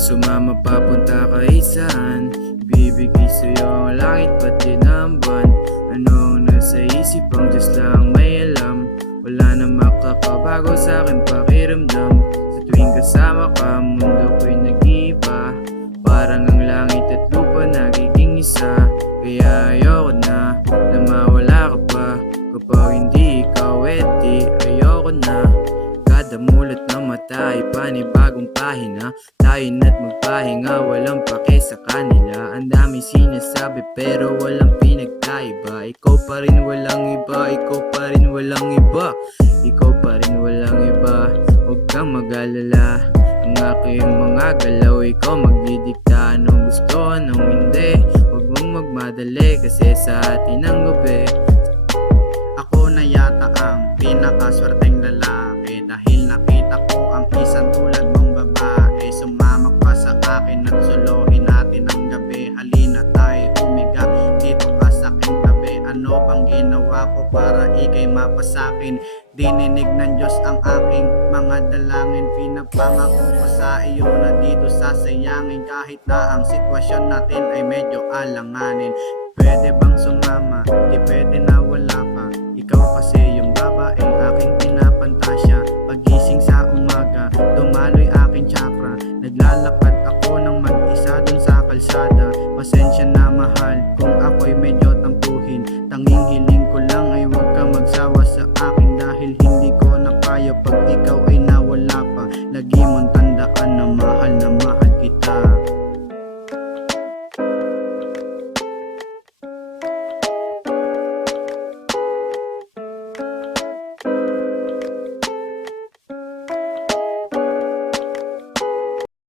sumama papunta kahit saan. Ibibigay sa'yo ang langit pati ng buwan. Anong nasa isip ang Diyos lang may alam. Wala na makakabago sa aking pakiramdam. Sa tuwing kasama ka, mundo ko'y nag-iiba. Parang ang langit at lupa nagiging isa. Kaya ayoko na mawala ka pa. Kapag hindi ikaw edi, ayoko na. Kada mulat ng mata ay panibagong pahina. Tayo na't magpahinga, walang pake sa kanila. Ang dami sinasabi pero walang pinagkaiba. Ikaw pa rin walang iba, ikaw pa rin walang iba. Ikaw pa rin walang iba, huwag kang mag-alala. Ang aking mga galaw, ikaw magdidikta. Anong gusto, anong hindi. Huwag mong magmadali kasi sa atin ang gabi. Ako na yata ang pinakaswerteng lalaki, dahil nakita ko ang isang tulad mong babae. Sumama pa sa akin at suluhin natin ang gabi. Halina tayo humiga dito ka sa aking tabi. Ano bang ginawa ko para ikay mapasakin? Dininig ng Diyos ang aking mga dalangin. Pinapangako ko sa iyo na dito sasayangin. Kahit na ang sitwasyon natin ay medyo alanganin. Pwede bang sumama? Di pwede na wala ka. Ikaw kasi yung babaeng aking pinapantasya. Pagising sa umaga, dumaloy aking chakra. Naglalakad ako ng mag-isa dun sa kalsada. Pasensya na mahal kung ako'y medyo tampuhin. Tanging hiling ko lang ay huwag ka magsawa sa akin. Dahil hindi ko na kaya pag ikaw ay nawala pa. Lagi mong tandaan na mahal kita.